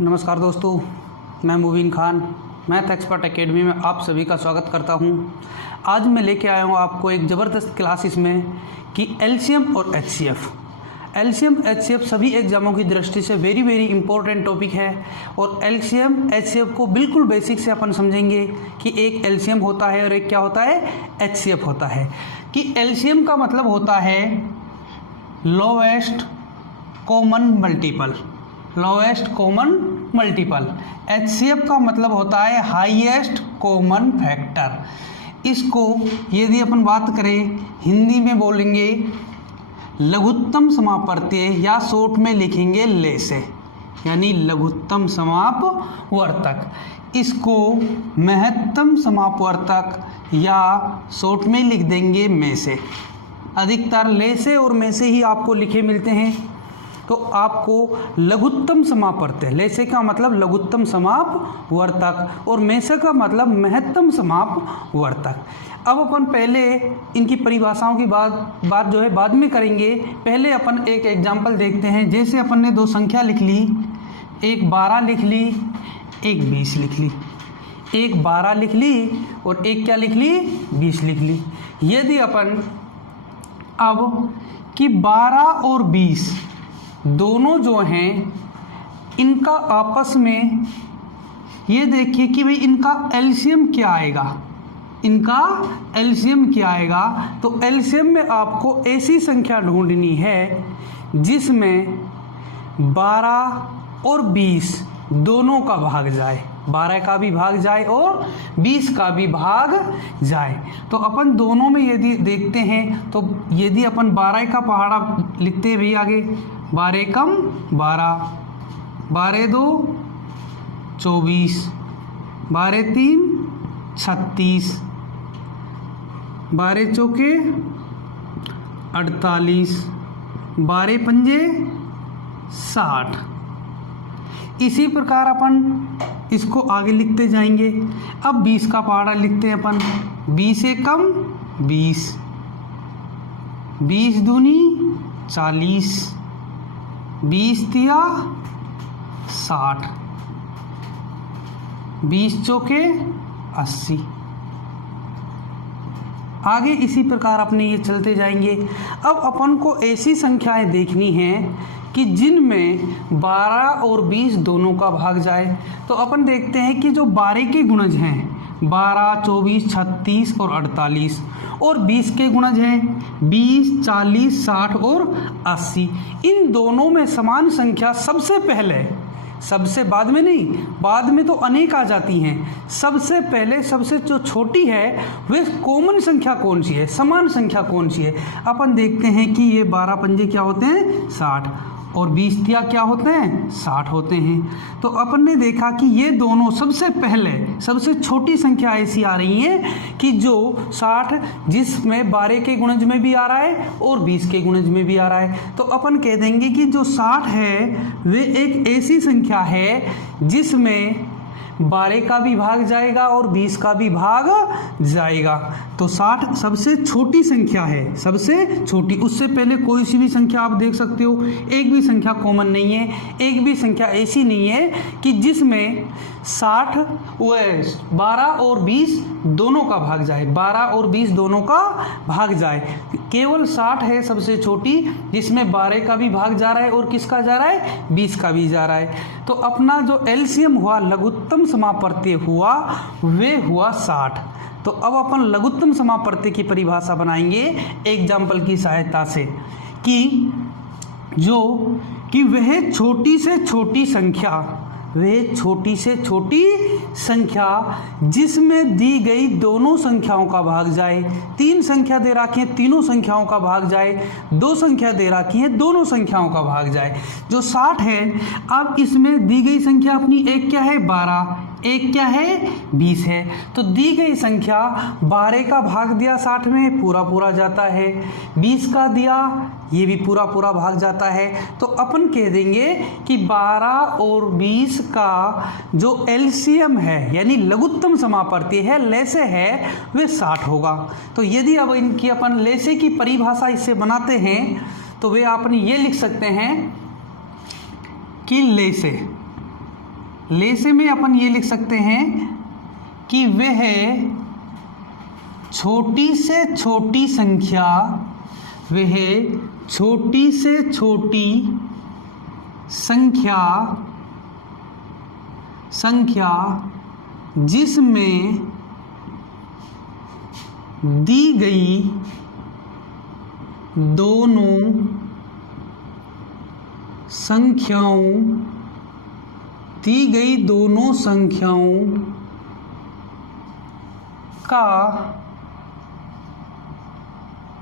नमस्कार दोस्तों, मैं मुबीन खान मैथ एक्सपर्ट एकेडमी में आप सभी का स्वागत करता हूं। आज मैं लेके आया हूं आपको एक ज़बरदस्त क्लास इसमें कि एलसीएम और एचसीएफ। एलसीएम एचसीएफ सभी एग्जामों की दृष्टि से वेरी इंपॉर्टेंट टॉपिक है और एलसीएम एचसीएफ को बिल्कुल बेसिक से अपन समझेंगे कि एक एलसीएम होता है और एक क्या होता है, एचसीएफ होता है। कि एलसीएम का मतलब होता है lowest common multiple, lowest common multiple. HCF का मतलब होता है हाईएस्ट कॉमन फैक्टर। इसको यदि अपन बात करें हिंदी में बोलेंगे लघुत्तम समापवर्तीय या शॉर्ट में लिखेंगे ले से, यानी लघुत्तम समापवर्तक। इसको महत्तम समापवर्तक या शॉर्ट में लिख देंगे में से। अधिकतर ले से और में से ही आपको लिखे मिलते हैं, तो आपको लघुत्तम समापवर्तक, ले से का मतलब लघुत्तम समापवर्तक और में से का मतलब महत्तम समापवर्तक। अब अपन पहले इनकी परिभाषाओं की बात जो है बाद में करेंगे। पहले अपन एक एग्जाम्पल देखते हैं। जैसे अपन ने दो संख्या लिख ली, एक 12 लिख ली, एक 20 लिख ली। एक 12 लिख ली और एक क्या लिख ली, 20 लिख ली। यदि अपन अब कि 12 और 20 दोनों जो हैं इनका आपस में ये देखिए कि भाई इनका एलसीएम क्या आएगा, इनका एलसीएम क्या आएगा। तो एलसीएम में आपको ऐसी संख्या ढूंढनी है जिसमें 12 और 20 दोनों का भाग जाए, 12 का भी भाग जाए और 20 का भी भाग जाए। तो अपन दोनों में यदि देखते हैं तो यदि अपन 12 का पहाड़ा लिखते हैं भाई आगे, 12 कम 12, 12 दो 24, 12 तीन 36, 12 चौके 48, 12 पंजे 60। इसी प्रकार अपन इसको आगे लिखते जाएंगे। अब 20 का पहाड़ा लिखते हैं अपन, 20 से कम 20, 20 दूनी 40, 20 तिया 60, 20 चौके 80। आगे इसी प्रकार अपने ये चलते जाएंगे। अब अपन को ऐसी संख्याएं देखनी हैं कि जिनमें 12 और 20 दोनों का भाग जाए। तो अपन देखते हैं कि जो 12 के गुणज हैं 12, 24, 36 और 48 और 20 के गुणज हैं 20, 40, 60 और 80। इन दोनों में समान संख्या सबसे पहले, सबसे बाद में नहीं, बाद में तो अनेक आ जाती हैं। सबसे पहले सबसे जो छोटी है वह कॉमन संख्या कौन सी है, समान संख्या कौन सी है। अपन देखते हैं कि ये 12 पंजे क्या होते हैं 60 और 20 तिया क्या होते हैं 60 होते हैं। तो अपन ने देखा कि ये दोनों सबसे पहले सबसे छोटी संख्या ऐसी आ रही है कि जो 60 जिसमें 12 के गुणज में भी आ रहा है और 20 के गुणज में भी आ रहा है। तो अपन कह देंगे कि जो 60 है वे एक ऐसी संख्या है जिसमें 12 का भी भाग जाएगा और 20 का भी भाग जाएगा। तो 60 सबसे छोटी संख्या है, सबसे छोटी। उससे पहले कोई सी भी संख्या आप देख सकते हो, एक भी संख्या कॉमन नहीं है, एक भी संख्या ऐसी नहीं है कि जिसमें 60 व 12 और 20 दोनों का भाग जाए, 12 और 20 दोनों का भाग जाए। केवल 60 है सबसे छोटी जिसमें 12 का भी भाग जा रहा है और किसका जा रहा है, 20 का भी जा रहा है। तो अपना जो एलसीएम हुआ, लघुत्तम समापवर्तीय हुआ, वे हुआ 60। तो अब अपन लघुत्तम समापवर्तीय की परिभाषा बनाएंगे एग्जाम्पल की सहायता से कि जो कि वह छोटी से छोटी संख्या, वह छोटी से छोटी संख्या जिसमें दी गई दोनों संख्याओं का भाग जाए। 3 संख्या दे रखी है, तीनों संख्याओं का भाग जाए। 2 संख्या दे रखी है, दोनों संख्याओं का भाग जाए। जो 60 है, अब इसमें दी गई संख्या अपनी एक क्या है 12, एक क्या है 20 है। तो दी गई संख्या 12 का भाग दिया 60 में, पूरा पूरा जाता है। 20 का दिया, ये भी पूरा पूरा भाग जाता है। तो अपन कह देंगे कि 12 और 20 का जो एलसीएम है यानी लघुत्तम समापवर्तीय है, लेसे है, वे 60 होगा। तो यदि अब इनकी अपन लेसे की परिभाषा इससे बनाते हैं तो वे आपने ये लिख सकते हैं कि लेसे ले से में अपन ये लिख सकते हैं कि वह छोटी से छोटी संख्या, वह छोटी से छोटी संख्या जिसमें दी गई दोनों संख्याओं का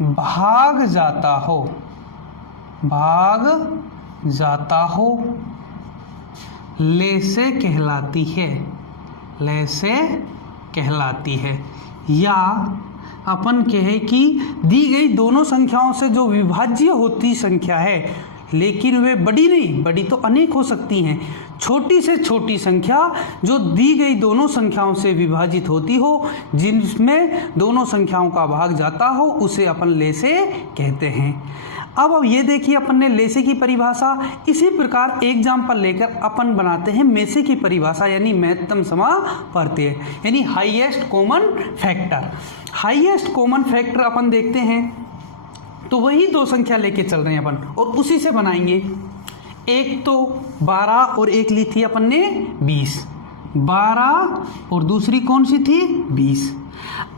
भाग जाता हो ले से कहलाती है। या अपन कहे कि दी गई दोनों संख्याओं से जो विभाज्य होती संख्या है, लेकिन वे बड़ी नहीं, बड़ी तो अनेक हो सकती हैं, छोटी से छोटी संख्या जो दी गई दोनों संख्याओं से विभाजित होती हो, जिसमें दोनों संख्याओं का भाग जाता हो, उसे अपन ले से कहते हैं। अब ये देखिए, अपन ने ले से की परिभाषा, इसी प्रकार एग्जाम्पल लेकर अपन बनाते हैं में से की परिभाषा, यानी महत्तम समापर्त्य, यानी highest common factor. Highest common factor अपन देखते हैं तो वही दो संख्या लेके चल रहे हैं अपन, और उसी से बनाएंगे। एक तो 12 और एक ली थी अपन ने 20, 12 और दूसरी कौन सी थी 20।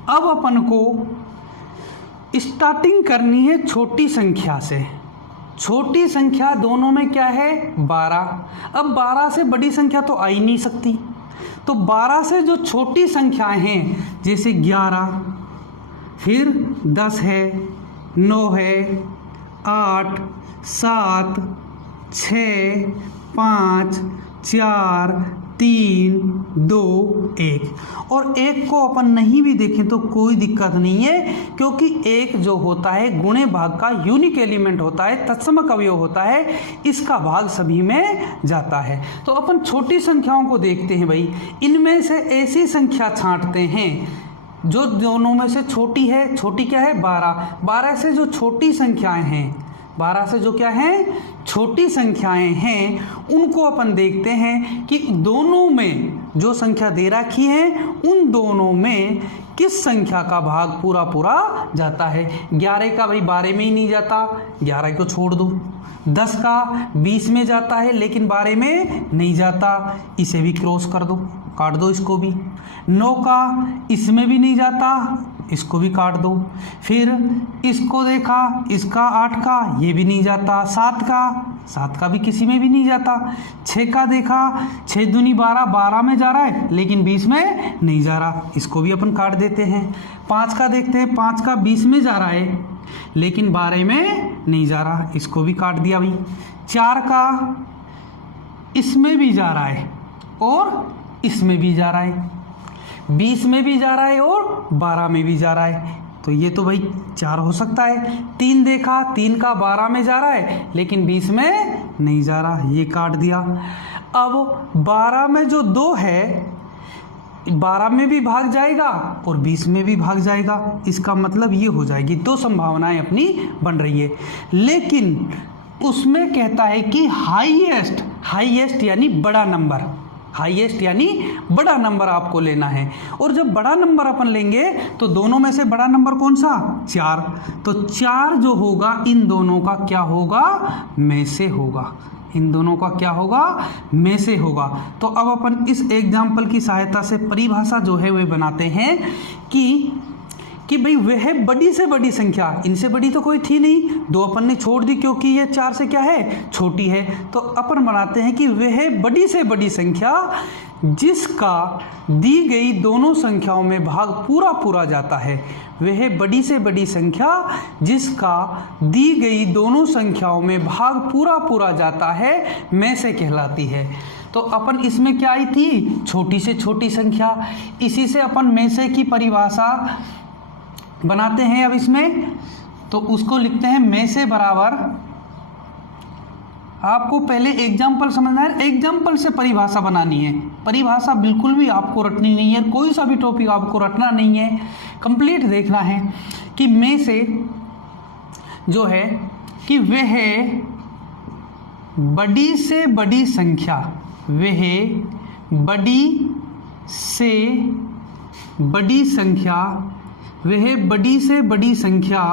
अब अपन को स्टार्टिंग करनी है छोटी संख्या से। छोटी संख्या दोनों में क्या है 12। अब 12 से बड़ी संख्या तो आ ही नहीं सकती, तो 12 से जो छोटी संख्याएं हैं, जैसे 11, फिर 10 है, 9 है, 8, 7, 6, 5, 4, 3, 2, 1, और एक को अपन नहीं भी देखें तो कोई दिक्कत नहीं है, क्योंकि एक जो होता है गुणे भाग का यूनिक एलिमेंट होता है, तत्समक अवयव होता है, इसका भाग सभी में जाता है। तो अपन छोटी संख्याओं को देखते हैं भाई, इनमें से ऐसी संख्या छांटते हैं जो दोनों में से छोटी है। छोटी क्या है 12। 12 से जो छोटी संख्याएं हैं, 12 से जो क्या है छोटी संख्याएं हैं, उनको अपन देखते हैं कि दोनों में जो संख्या दे रखी है, उन दोनों में किस संख्या का भाग पूरा पूरा जाता है। 11 का भाई 12 में ही नहीं जाता, 11 को छोड़ दो। 10 का 20 में जाता है, लेकिन 12 में नहीं जाता, इसे भी क्रॉस कर दो, काट दो इसको भी। 9 का इसमें भी नहीं जाता, इसको भी काट दो। फिर इसको देखा, इसका 8 का ये भी नहीं जाता, 7 का भी किसी में भी नहीं जाता। 6 का देखा, 6 दूनी 12, 12 में जा रहा है, लेकिन 20 में नहीं जा रहा, इसको भी अपन काट देते हैं। 5 का देखते हैं, 5 का 20 में जा रहा है, लेकिन 12 में नहीं जा रहा, इसको भी काट दिया भाई। 4 का इसमें भी जा रहा है और इसमें भी जा रहा है, 20 में भी जा रहा है और 12 में भी जा रहा है, तो ये तो भाई 4 हो सकता है। 3 देखा, 3 का 12 में जा रहा है, लेकिन 20 में नहीं जा रहा, ये काट दिया। अब 12 में जो 2 है, 12 में भी भाग जाएगा और 20 में भी भाग जाएगा, इसका मतलब ये हो जाएगी 2 संभावनाएं अपनी बन रही है। लेकिन उसमें कहता है कि हाईएस्ट यानी बड़ा नंबर, हाईएस्ट यानी बड़ा नंबर आपको लेना है। और जब बड़ा नंबर अपन लेंगे तो दोनों में से बड़ा नंबर कौन सा 4, तो 4 जो होगा इन दोनों का क्या होगा में से होगा, इन दोनों का क्या होगा में से होगा। तो अब अपन इस एग्जाम्पल की सहायता से परिभाषा जो है वह बनाते हैं कि भाई वह बड़ी से बड़ी संख्या, इनसे बड़ी तो कोई थी नहीं, 2 अपन ने छोड़ दी क्योंकि ये 4 से क्या है छोटी है, तो अपन बनाते हैं कि वह बड़ी से बड़ी संख्या जिसका दी गई दोनों संख्याओं में भाग पूरा पूरा जाता है, वह बड़ी से बड़ी संख्या जिसका दी गई दोनों संख्याओं में भाग पूरा पूरा जाता है में से कहलाती है। तो अपन इसमें क्या आई थी छोटी से छोटी संख्या, इसी से अपन में से की परिभाषा बनाते हैं। अब इसमें तो उसको लिखते हैं में से बराबर, आपको पहले एग्जाम्पल समझना है, एग्जाम्पल से परिभाषा बनानी है। परिभाषा बिल्कुल भी आपको रटनी नहीं है, कोई सा भी टॉपिक आपको रटना नहीं है, कंप्लीट देखना है कि में से जो है कि वह बड़ी से बड़ी संख्या, वह बड़ी से बड़ी संख्या, वह बड़ी से बड़ी संख्या,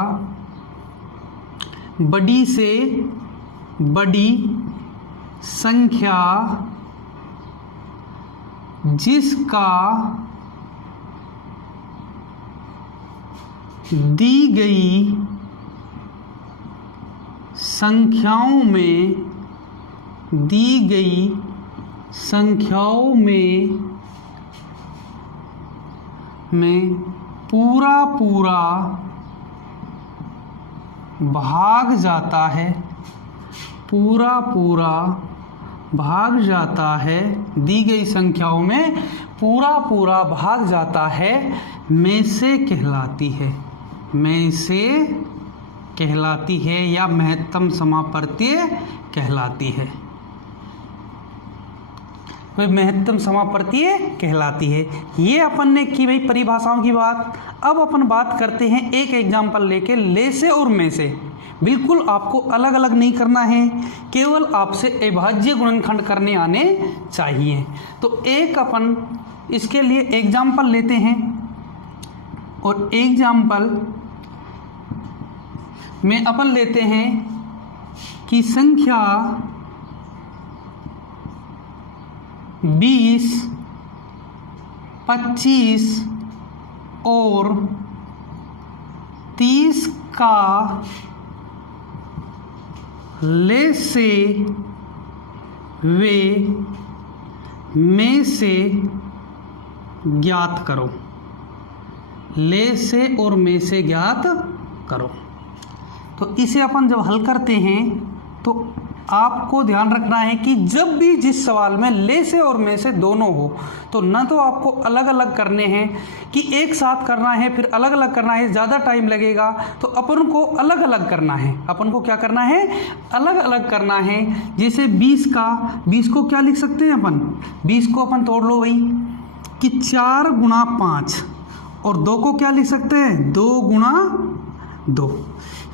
बड़ी से बड़ी संख्या जिसका दी गई संख्याओं में पूरा भाग जाता है, दी गई संख्याओं में पूरा भाग जाता है, में से कहलाती है या महत्तम समापर्तीय कहलाती है। वह महत्तम समापर्तीय कहलाती है। ये अपन ने की भाई परिभाषाओं की बात। अब अपन बात करते हैं एक एग्जाम्पल लेके, ले से और में से। बिल्कुल आपको अलग अलग नहीं करना है, केवल आपसे अभाज्य गुणनखंड करने आने चाहिए। तो एक अपन इसके लिए एग्जाम्पल लेते हैं, और एग्जाम्पल में अपन लेते हैं कि संख्या 20, 25 और 30 का ले से वे में से ज्ञात करो। ले से और में से ज्ञात करो। तो इसे अपन जब हल करते हैं तो आपको ध्यान रखना है कि जब भी जिस सवाल में ले से और में से दोनों हो, तो न तो आपको अलग अलग करने हैं कि एक साथ करना है फिर अलग अलग करना है, ज़्यादा टाइम लगेगा। तो अपन को अलग अलग करना है। अपन को क्या करना है? अलग अलग करना है। जैसे 20 को क्या लिख सकते हैं अपन? 20 को अपन तोड़ लो भाई कि 4 गुणा 5, और 2 को क्या लिख सकते हैं? 2 गुणा 2,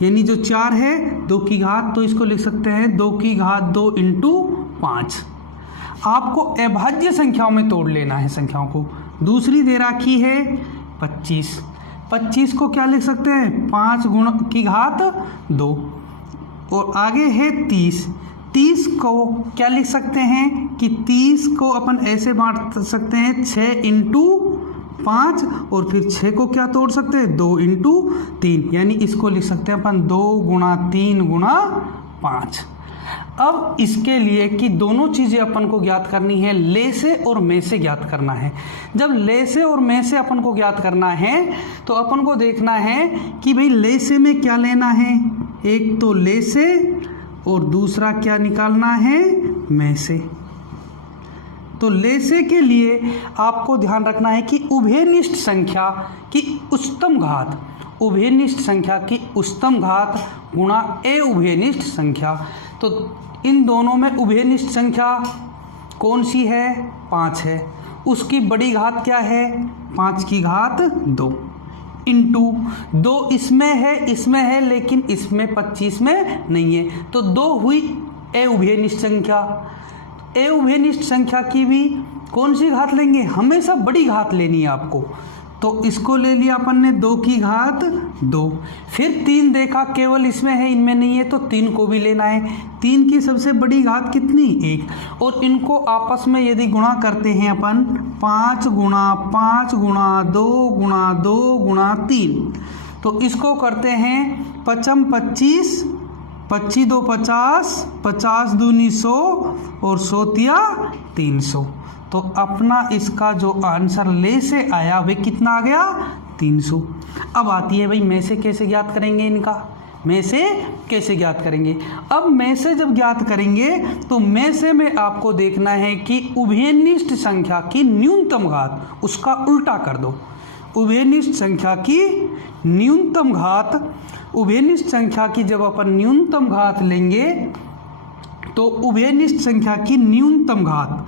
यानी जो 4 है 2 की घात, तो इसको लिख सकते हैं 2 की घात 2 इंटू 5। आपको अभाज्य संख्याओं में तोड़ लेना है संख्याओं को। दूसरी दे रखी है 25 को क्या लिख सकते हैं? 5 गुणा की घात 2, और आगे है 30 को क्या लिख सकते हैं कि 30 को अपन ऐसे बांट सकते हैं 6 इंटू 5, और फिर 6 को क्या तोड़ सकते हैं? 2 इंटू 3, यानी इसको लिख सकते हैं अपन 2 गुणा 3 गुणा 5। अब इसके लिए कि दोनों चीज़ें अपन को ज्ञात करनी है, ले से और में से ज्ञात करना है। जब ले से और में से अपन को ज्ञात करना है तो अपन को देखना है कि भाई ले से में क्या लेना है, एक तो ले से और दूसरा क्या निकालना है? में से। तो ले से के लिए आपको ध्यान रखना है कि उभयनिष्ठ संख्या की उच्चतम घात, उभयनिष्ठ संख्या की उच्चतम घात गुणा ए उभयनिष्ठ संख्या। तो इन दोनों में उभयनिष्ठ संख्या कौन सी है? 5 है। उसकी बड़ी घात क्या है? 5 की घात 2 इंटू 2 इसमें है लेकिन इसमें 25 में नहीं है, तो 2 हुई ए उभयनिष्ठ संख्या। ए उभयनिष्ठ संख्या की भी कौन सी घात लेंगे? हमेशा बड़ी घात लेनी है आपको। तो इसको ले लिया अपन ने 2 की घात 2। फिर 3 देखा केवल इसमें है इनमें नहीं है, तो 3 को भी लेना है। 3 की सबसे बड़ी घात कितनी? 1। और इनको आपस में यदि गुणा करते हैं अपन 5 गुणा 5 गुणा 2 गुणा 2 गुणा 3, तो इसको करते हैं 5 25, 25 2 50, 50 दूनी 100 और 100 तिया 300। तो अपना इसका जो आंसर ले से आया वे कितना आ गया? 300। अब आती है भाई में से कैसे ज्ञात करेंगे इनका? में से कैसे ज्ञात करेंगे? अब में से जब ज्ञात करेंगे तो में से में आपको देखना है कि उभयनिष्ठ संख्या की न्यूनतम घात, उसका उल्टा कर दो। उभयनिष्ठ संख्या की न्यूनतम घात, उभयनिष्ठ संख्या की जब अपन न्यूनतम घात लेंगे तो उभयनिष्ठ संख्या की न्यूनतम घात,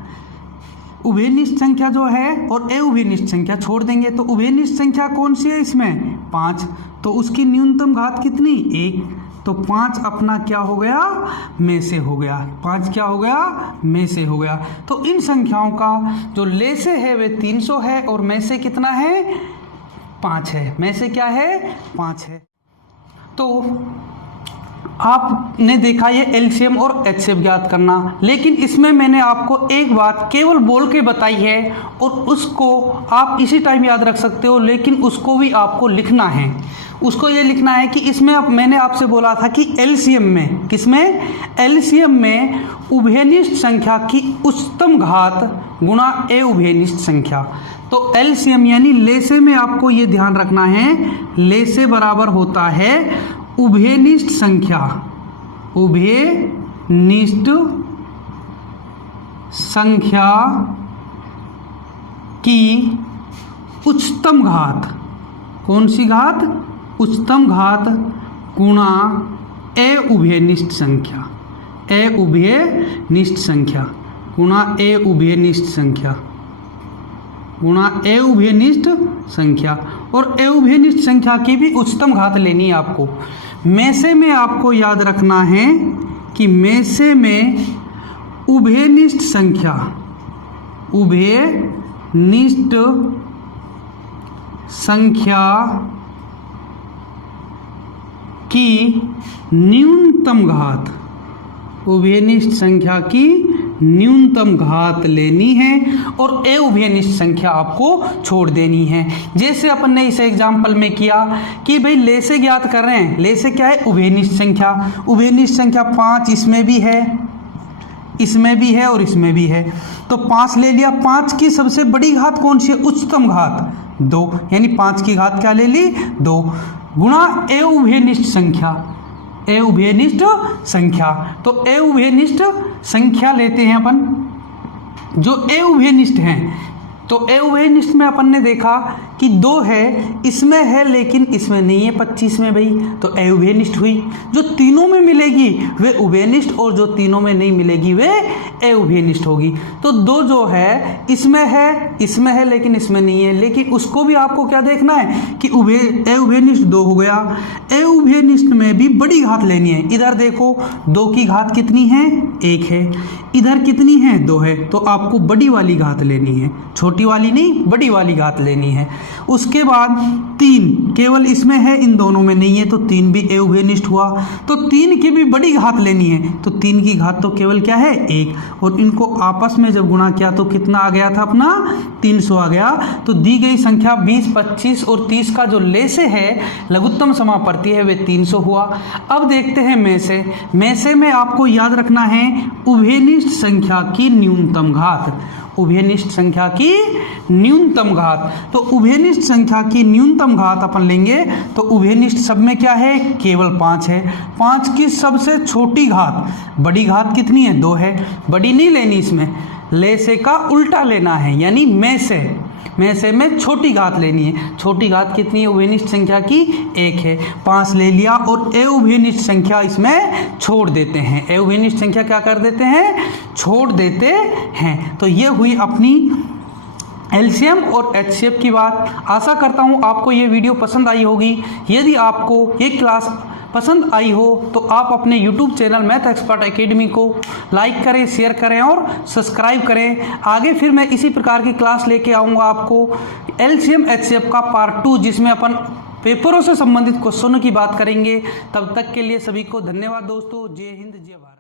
उभयनिष्ठ संख्या जो है और ए उभयनिष्ठ संख्या छोड़ देंगे, तो उभयनिष्ठ संख्या कौन सी है इसमें? 5, तो उसकी न्यूनतम घात कितनी? 1। तो 5 अपना क्या हो गया, में से हो गया। 5 क्या हो गया, में से हो गया। तो इन संख्याओं का जो ले से है वे 300 है और में से कितना है, 5 है। में से क्या है, 5 है। तो आपने देखा ये एलसीएम और एचसीएफ ज्ञात करना, लेकिन इसमें मैंने आपको एक बात केवल बोल के बताई है और उसको आप इसी टाइम याद रख सकते हो, लेकिन उसको भी आपको लिखना है। उसको ये लिखना है कि इसमें अब मैंने आपसे बोला था कि एलसीएम में, किसमें, एलसीएम में उभयनिष्ठ संख्या की उच्चतम घात गुणा ए उभयनिष्ठ संख्या। तो एलसीएम यानी लेसे में आपको ये ध्यान रखना है, लेसे बराबर होता है उभयनिष्ठ संख्या, उभयनिष्ठ संख्या की उच्चतम घात। कौन सी घात, उच्चतम घात गुणा ए उभयनिष्ठ संख्या, ए उभयनिष्ठ संख्या गुणा ए उभयनिष्ठ संख्या, गुणा ए उभयनिष्ठ संख्या। और ए उभयनिष्ठ संख्या की भी उच्चतम घात लेनी है आपको। में से में आपको याद रखना है कि में से में उभयनिष्ठ संख्या, उभयनिष्ठ संख्या की न्यूनतम घात, उभयनिष्ठ संख्या की न्यूनतम घात लेनी है और ए उभयनिष्ठ संख्या आपको छोड़ देनी है। जैसे अपन ने इस एग्जाम्पल में किया कि भाई ले से ज्ञात कर रहे हैं, ले से क्या है, उभयनिष्ठ संख्या। उभयनिष्ठ संख्या 5 इसमें भी है, इसमें भी है और इसमें भी है, तो 5 ले लिया। 5 की सबसे बड़ी घात कौन सी है, उच्चतम घात 2, यानी 5 की घात क्या ले ली, 2 गुणा ए उभयनिष्ठ संख्या, ए उभयनिष्ठ संख्या। तो ए उभयनिष्ठ संख्या लेते हैं अपन, जो ए उभयनिष्ठ हैं। तो ए उभयनिष्ठ में अपन ने देखा कि 2 है, इसमें है लेकिन इसमें नहीं है 25 में भाई, तो ए उभयनिष्ठ हुई। जो तीनों में मिलेगी वे उभयनिष्ठ और जो तीनों में नहीं मिलेगी वे ए उभयनिष्ठ होगी। तो 2 जो है इसमें है लेकिन इसमें नहीं है, लेकिन उसको भी आपको क्या देखना है कि ए उभयनिष्ठ 2 हो गया। ए उभयनिष्ठ में भी बड़ी घात लेनी है। इधर देखो 2 की घात कितनी है, 1 है, इधर कितनी है, 2 है, तो आपको बड़ी वाली घात लेनी है, छोटी वाली नहीं, बड़ी वाली घात लेनी है। उसके बाद 3 केवल इसमें है, इन दोनों में नहीं है, तो 3 भी ए उभयनिष्ठ हुआ। तो 3 की भी बड़ी घात लेनी है, तो 3 की घात तो केवल क्या है, 1, और इनको आपस में जब गुणा किया तो कितना आ गया था अपना, 300 आ गया। तो दी गई संख्या 20, 25 और 30 का जो लेसे है लघुत्तम समापवर्ती है वे 300 हुआ। अब देखते हैं में से में आपको याद रखना है उभयनिष्ठ संख्या की न्यूनतम घात, उभयनिष्ठ संख्या की न्यूनतम घात। तो उभयनिष्ठ संख्या की न्यूनतम घात अपन लेंगे तो उभयनिष्ठ सब में क्या है, केवल 5 है। 5 की सबसे छोटी घात, बड़ी घात कितनी है, 2 है, बड़ी नहीं लेनी, इसमें ले से का उल्टा लेना है, यानी में से में छोटी घात लेनी है। छोटी घात कितनी है उभयनिष्ठ संख्या की, 1 है। 5 ले लिया और ए उभयनिष्ठ संख्या इसमें छोड़ देते हैं, ए उभयनिष्ठ संख्या क्या कर देते हैं, छोड़ देते हैं। तो ये हुई अपनी एलसीएम और एचसीएफ की बात। आशा करता हूँ आपको ये वीडियो पसंद आई होगी। यदि आपको ये क्लास पसंद आई हो तो आप अपने YouTube channel math expert academy को लाइक करें, शेयर करें और सब्सक्राइब करें। आगे फिर मैं इसी प्रकार की क्लास लेके आऊँगा आपको एलसीएम एचसीएफ का पार्ट 2, जिसमें अपन पेपरों से संबंधित क्वेश्चनों की बात करेंगे। तब तक के लिए सभी को धन्यवाद दोस्तों। जय हिंद, जय भारत।